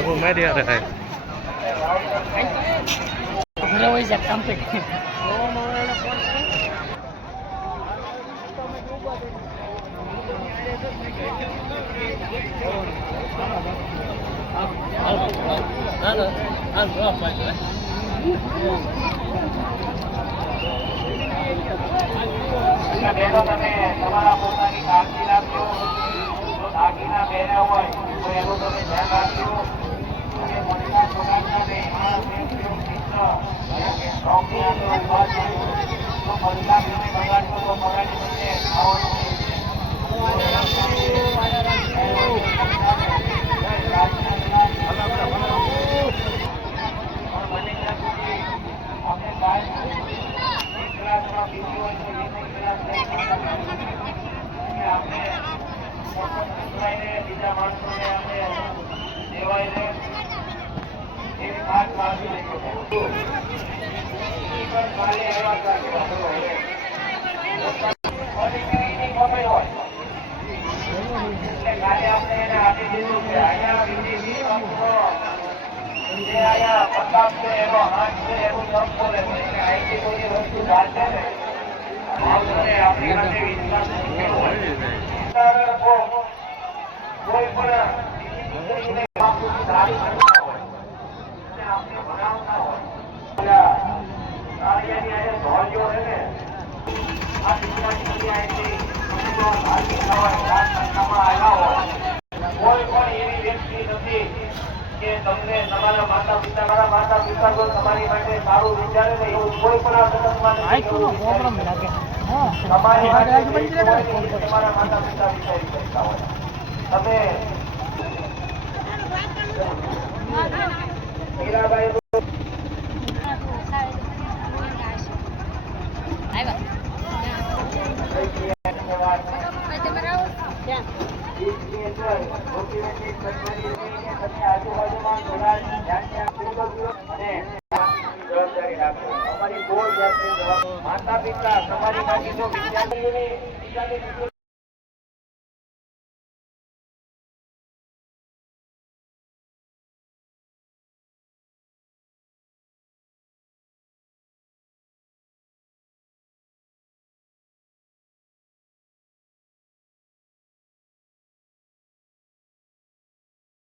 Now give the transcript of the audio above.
वो मैं दिया रहा है वही काम पे બહેનો તમે તમારા પોતાની કાળજી રાખજો. જો દાગીના પહેર્યા હોય તો એનું તમે ધ્યાન રાખજો. અને મોટા પગારના ને આ મિત્ર ચોકની આગળ ઉભા છો તો બધા તમે બગાડશો તો પગાડી તમને ખાવાનું બીજા માણસોને આપણે દેવાય ને એવી ખાસ કાળજી લેજો. કાલે એવા કાલે આપણે એને આપી દીધું કે અહીંયા વિદેશી અહીંયા પ્રતાપ છે એનો હાથ છે એવું ન બોલે એટલે અહીંથી કોઈ વસ્તુ ચાલશે ને આપણી માટે વિશ્વાસ કોઈ પણ સારી આપણે ભણાવતા હોય ધોરજો છે ને આ દીકરાની અહીંથી આવ્યા હોય કોઈ પણ એવી વ્યક્તિ નથી કે તમને તમારા માતા પિતા જો તમારી માટે સારું વિચારે ને એવું કોઈ પણ આ જગતમાં તમારી માટે તમારા માતા પિતા વિચારી શકતા હોય. તમે મીરાબાઈ આજુબાજુમાં માતા પિતા તમારી માટે જો વિદ્યાર્થીઓને